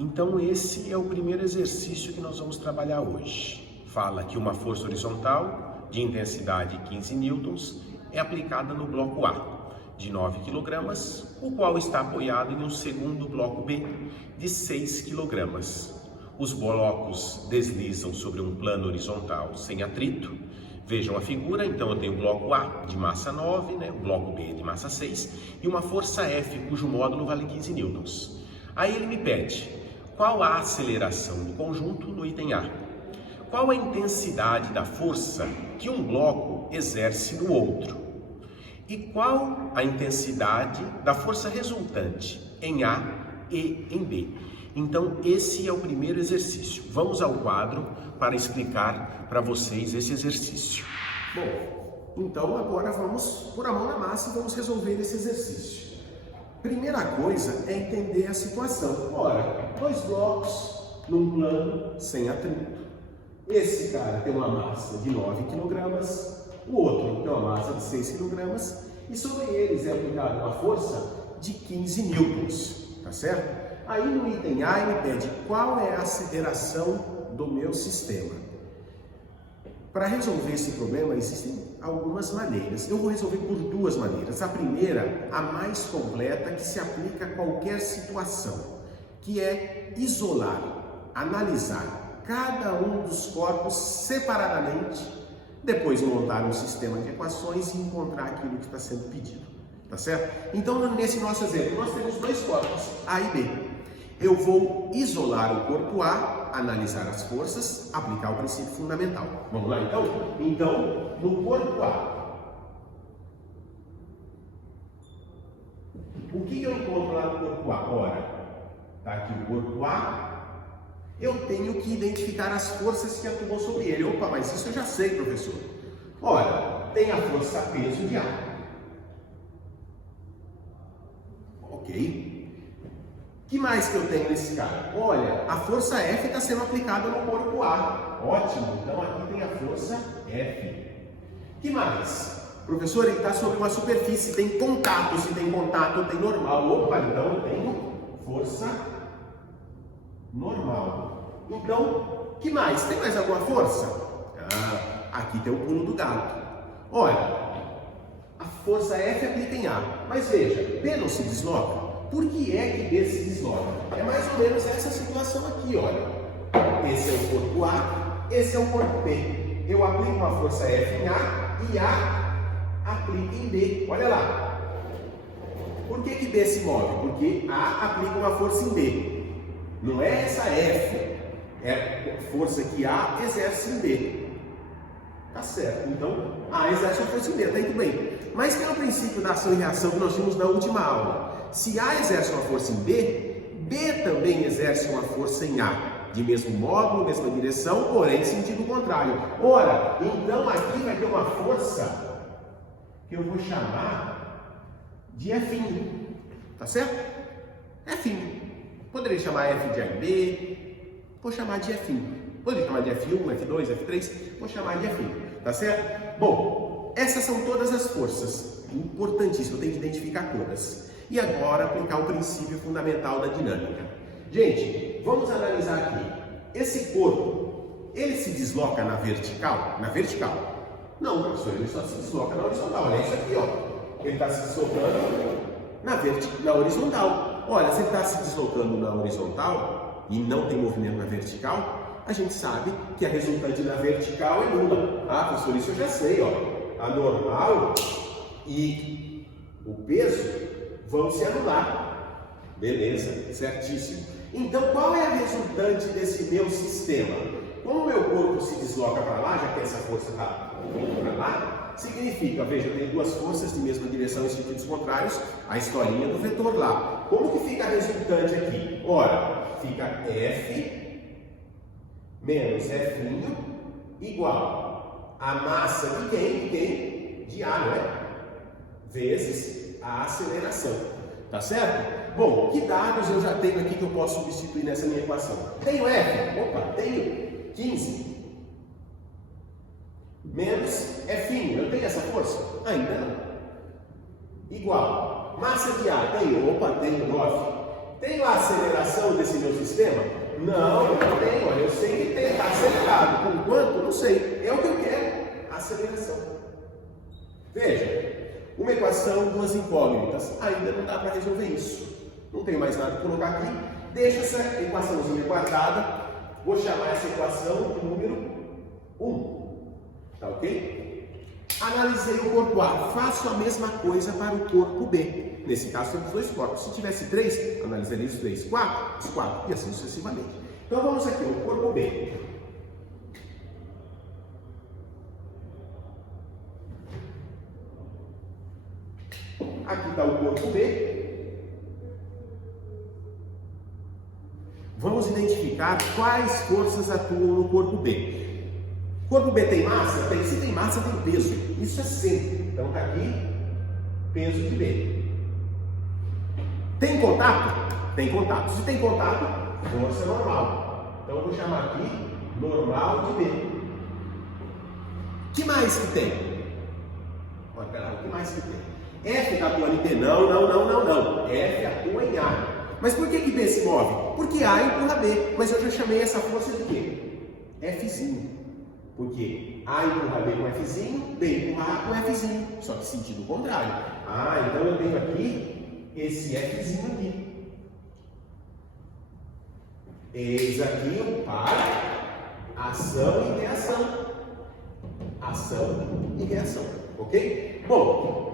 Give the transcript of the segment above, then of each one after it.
Então esse é o primeiro exercício que nós vamos trabalhar hoje. Fala que uma força horizontal de intensidade 15 newtons é aplicada no bloco A de 9 kg, o qual está apoiado em um segundo bloco B de 6 kg. Os blocos deslizam sobre um plano horizontal sem atrito. Vejam a figura, então eu tenho o bloco A de massa 9, o bloco B de massa 6 e uma força F cujo módulo vale 15 newtons. Aí ele me pede qual a aceleração do conjunto no item A. Qual a intensidade da força que um bloco exerce no outro? E qual a intensidade da força resultante em A e em B? Então, esse é o primeiro exercício. Vamos ao quadro para explicar para vocês esse exercício. Bom, então agora vamos pôr a mão na massa e vamos resolver esse exercício. Primeira coisa é entender a situação. Ora, dois blocos num plano sem atrito. Esse cara tem uma massa de 9 kg, o outro tem uma massa de 6 kg e sobre eles é aplicada uma força de 15 newtons, tá certo? Aí no item A ele pede qual é a aceleração do meu sistema. Para resolver esse problema existem algumas maneiras. Eu vou resolver por duas maneiras. A primeira, a mais completa, que se aplica a qualquer situação, que é isolar, analisar cada um dos corpos separadamente, depois montar um sistema de equações e encontrar aquilo que está sendo pedido, tá certo? Então, nesse nosso exemplo, nós temos dois corpos, A e B. Eu vou isolar o corpo A, analisar as forças, aplicar o princípio fundamental. Vamos lá então? Então, no corpo A, o que eu encontro lá no corpo A? Ora, está aqui o corpo A, eu tenho que identificar as forças que atuam sobre ele. Opa, mas isso eu já sei, professor. Ora, tem a força peso de A. Ok. O que mais que eu tenho nesse cara? Olha, a força F está sendo aplicada no corpo A. Ótimo, então aqui tem a força F. O que mais? Professor, ele está sobre uma superfície, tem contato. Se tem contato, tem normal. Opa, então eu tenho força normal. Então, o que mais? Tem mais alguma força? Aqui tem o pulo do gato. Olha, a força F aplica em A. Mas veja, B não se desloca. Por que é que B se desloca? É mais ou menos essa situação aqui, olha. Esse é o corpo A, esse é o corpo B. Eu aplico uma força F em A e A aplica em B. Olha lá. Por que B se move? Porque A aplica uma força em B. Não é essa F, é a força que A exerce em B. Tá certo. Então, A exerce uma força em B, tá muito bem. Mas pelo princípio da ação e reação que nós vimos na última aula, se A exerce uma força em B, B também exerce uma força em A, de mesmo módulo, mesma direção, porém em sentido contrário. Ora, então aqui vai ter uma força que eu vou chamar de F', tá certo? F'. Poderia chamar F de A e B, vou chamar de F'. Poderia chamar de F1, F2, F3, vou chamar de F', tá certo? Bom, essas são todas as forças. Importantíssimo, eu tenho que identificar todas. E agora aplicar o princípio fundamental da dinâmica. Gente, vamos analisar aqui. Esse corpo, ele se desloca na vertical? Na vertical. Não, professor, ele só se desloca na horizontal. Olha isso aqui, ó. Ele está se deslocando na horizontal. Olha, se ele está se deslocando na horizontal e não tem movimento na vertical, a gente sabe que a resultante na vertical é nula. Ah, professor, isso eu já sei, ó. A normal e o peso vão se anular. Beleza, certíssimo. Então, qual é a resultante desse meu sistema? Como o meu corpo se desloca para lá, já que essa força está para lá, significa, veja, eu tenho duas forças de mesma direção em sentidos contrários, a historinha do vetor lá. Como que fica a resultante aqui? Ora, fica F menos F' igual a massa de quem? De A, não é? Vezes a aceleração, tá certo? Bom, que dados eu já tenho aqui que eu posso substituir nessa minha equação? Tenho F, opa, tenho 15 menos F', eu tenho essa força? Ainda não. Igual, massa de A, tenho, opa, tenho 9, Tenho a aceleração desse meu sistema? Não, não tenho. Olha, eu sei que tem, está acelerado. Por quanto? Não sei. É o que eu quero, a aceleração. Veja, uma equação, duas incógnitas. Ainda não dá para resolver isso. Não tenho mais nada para colocar aqui. Deixa essa equaçãozinha guardada. Vou chamar essa equação de número 1. Tá ok? Analisei o corpo A. Faço a mesma coisa para o corpo B. Nesse caso, temos dois corpos. Se tivesse 3, analisaria os 3. 4, os 4, e assim sucessivamente. Então, vamos aqui, o corpo B. Aqui está o corpo B. Vamos identificar quais forças atuam no corpo B. O corpo B tem massa? Tem. Se tem massa, tem peso. Isso é sempre. Então, está aqui, peso de B. Tem contato? Tem contato. Se tem contato, força normal. Então eu vou chamar aqui normal de B. O que mais que tem? Olha, o que mais que tem? F atua em B? Não. F atua em A. Mas por que B se move? Porque A empurra B. Mas eu já chamei essa força de quê? Fzinho. Porque A empurra B com Fzinho, B empurra A com Fzinho. Só que sentido contrário. Então eu tenho aqui esse Fzinho aqui. Eis aqui o par, ação e reação. Ação e reação, ok? Bom,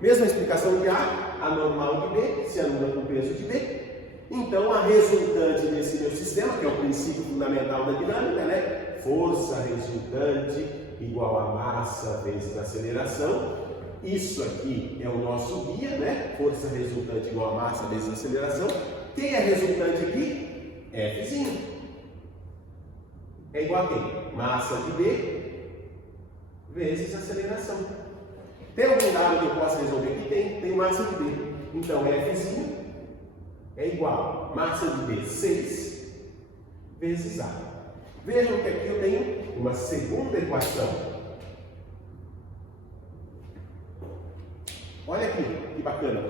mesma explicação de A normal de B, se anula com o peso de B. Então, a resultante desse meu sistema, que é o princípio fundamental da dinâmica, né? Força resultante igual a massa vezes aceleração. Isso aqui é o nosso guia, né? Força resultante igual a massa vezes aceleração. Quem é resultante aqui? Fzinho. É igual a quem? Massa de B vezes aceleração. Tem algum dado que eu possa resolver aqui? Tem massa de B. Então, Fzinho é igual a massa de B 6 vezes A. Vejam que aqui eu tenho uma segunda equação. Olha aqui, que bacana.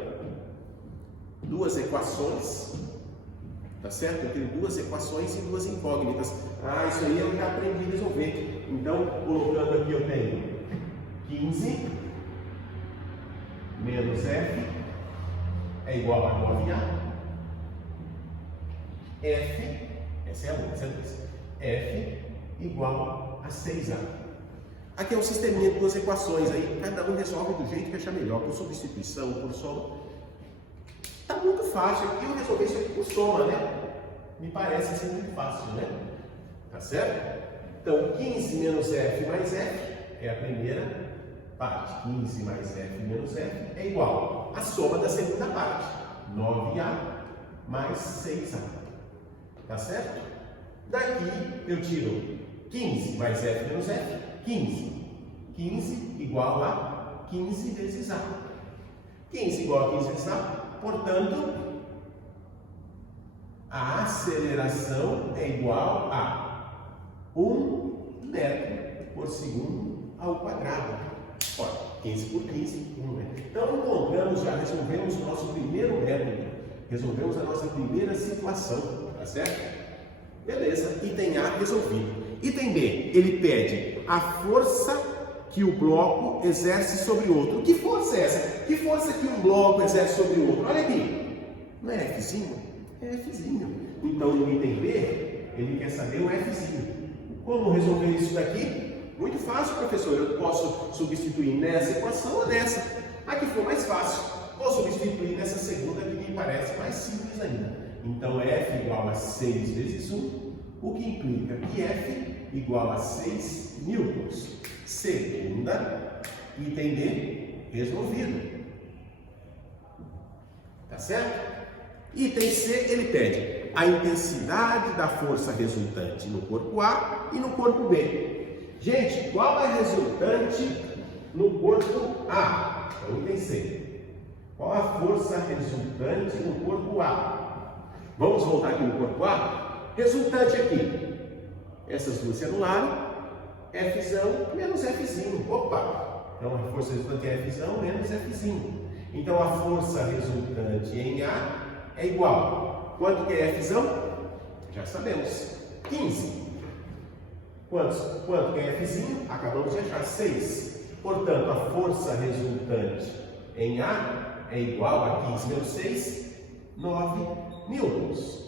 Duas equações, tá certo? Eu tenho duas equações e duas incógnitas. Isso aí eu já aprendi a resolver. Então, colocando aqui eu tenho 15 menos F é igual a 9A. F, essa é a 1, essa é a 2. F igual a 6A. Aqui é um sisteminha de duas equações aí, cada um resolve do jeito que achar melhor, por substituição, por soma. Tá muito fácil, aqui eu resolvi isso aqui por soma, né? Me parece ser muito fácil, né? Tá certo? Então, 15 menos F mais F é a primeira parte. 15 mais F menos F é igual à soma da segunda parte. 9A mais 6A. Tá certo? Daqui eu tiro 15 mais F menos F. 15. 15 igual a 15 vezes A. 15 igual a 15 vezes A. Portanto, a aceleração é igual a 1 metro por segundo ao quadrado. Olha, 15 por 15, 1 metro. Então, encontramos, já resolvemos o nosso primeiro método. Resolvemos a nossa primeira situação, tá certo? Beleza, item A resolvido. Item B, ele pede a força que o bloco exerce sobre o outro. Que força é essa? Que força que um bloco exerce sobre o outro? Olha aqui, não é Fzinho? É Fzinho. Então, no item B, ele quer saber o Fzinho. Como resolver isso daqui? Muito fácil, professor. Eu posso substituir nessa equação ou nessa. A que for mais fácil. Vou substituir nessa segunda que me parece mais simples ainda. Então, F igual a 6 vezes 1, o que implica que F igual a 6 newtons. Segunda, item B, resolvido. Tá certo? Item C, ele pede a intensidade da força resultante no corpo A e no corpo B. Gente, qual é a resultante no corpo A? Então, item C. Qual a força resultante no corpo A? Vamos voltar aqui no corpo A? Resultante aqui. Essas duas se anularam. Fzão menos Fzinho. Opa! Então a força resultante é Fzão menos Fzinho. Então a força resultante em A é igual. Quanto que é Fzão? Já sabemos. 15. Quanto que é Fzinho? Acabamos de achar 6. Portanto, a força resultante em A é igual a 15 menos 6, 9 newtons.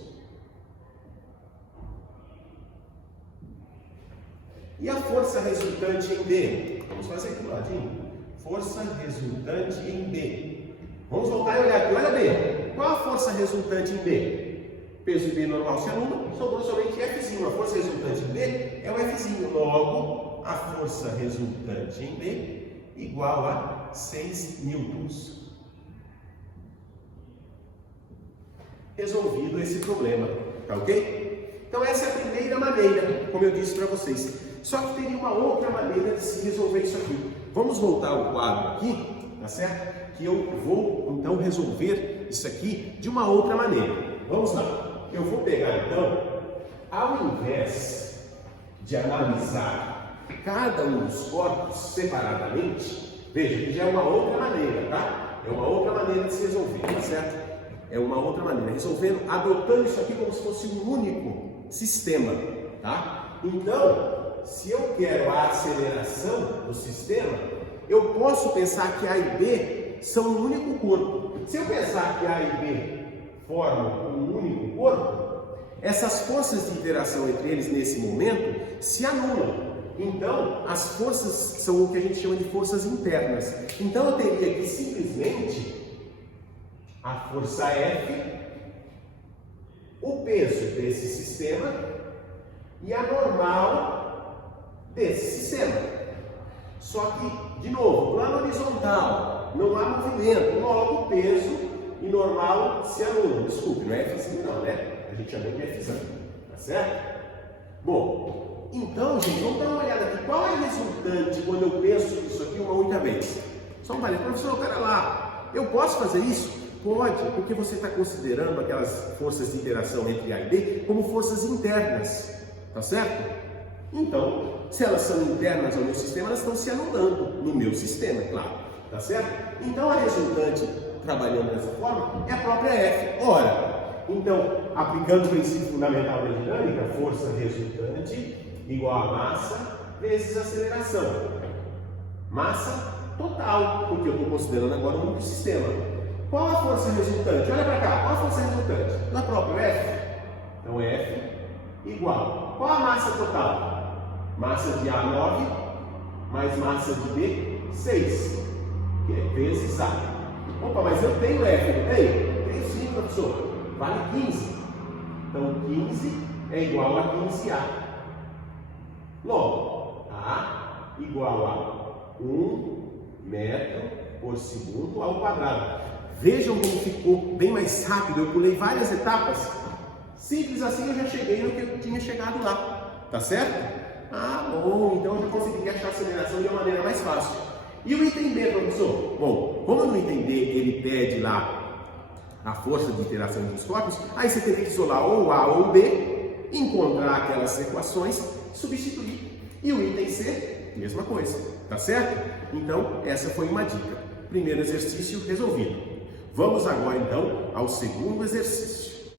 E a força resultante em B? Vamos fazer aqui do ladinho. Força resultante em B. Vamos voltar e olhar aqui. Olha B. Qual a força resultante em B? Peso B normal se anula, sobrou somente Fzinho. A força resultante em B é o Fzinho. Logo, a força resultante em B igual a 6 newtons. Resolvido esse problema, tá ok? Então essa é a primeira maneira, como eu disse para vocês. Só que teria uma outra maneira de se resolver isso aqui. Vamos voltar ao quadro aqui, tá certo? Que eu vou então resolver isso aqui de uma outra maneira. Vamos lá. Eu vou pegar então, ao invés de analisar cada um dos corpos separadamente, veja que já é uma outra maneira, tá? É uma outra maneira de se resolver, tá certo? É uma outra maneira, resolvendo, adotando isso aqui como se fosse um único sistema, tá? Então, se eu quero a aceleração do sistema, eu posso pensar que A e B são um único corpo. Se eu pensar que A e B formam um único corpo, essas forças de interação entre eles nesse momento se anulam. Então, as forças são o que a gente chama de forças internas. Então, eu teria que simplesmente a força F, o peso desse sistema e a normal desse sistema. Só que, de novo, plano horizontal, não há movimento, logo o peso e normal se anulam. Desculpe, não é Fzinho não, né? A gente chamou de Fzão, tá certo? Bom, então, gente, vamos dar uma olhada aqui. Qual é a resultante quando eu penso isso aqui uma única vez? Só um parênteses, professor, pera lá, eu posso fazer isso? Pode, porque você está considerando aquelas forças de interação entre A e B como forças internas, tá certo? Então, se elas são internas ao meu sistema, elas estão se anulando no meu sistema, claro, tá certo? Então, a resultante, trabalhando dessa forma, é a própria F. Ora, então, aplicando o princípio fundamental da dinâmica, força resultante igual a massa vezes aceleração. Massa total, porque eu estou considerando agora um único sistema. Qual a força resultante? Olha para cá, qual a força resultante? Da própria F. Então, F igual. Qual a massa total? Massa de A, 9, mais massa de B, 6, que é vezes A. Opa, mas eu tenho F, não tenho? Tenho sim, professor. Vale 15. Então, 15 é igual a 15A. Logo, A igual a 1 metro por segundo ao quadrado. Vejam como ficou bem mais rápido, eu pulei várias etapas. Simples assim eu já cheguei no que eu tinha chegado lá, tá certo? Ah, bom, então eu já consegui achar a aceleração de uma maneira mais fácil. E o item B, professor? Bom, como no item B ele pede lá a força de interação dos corpos, aí você teria que isolar ou A ou B, encontrar aquelas equações, substituir. E o item C, mesma coisa, tá certo? Então, essa foi uma dica. Primeiro exercício resolvido. Vamos agora então ao segundo exercício.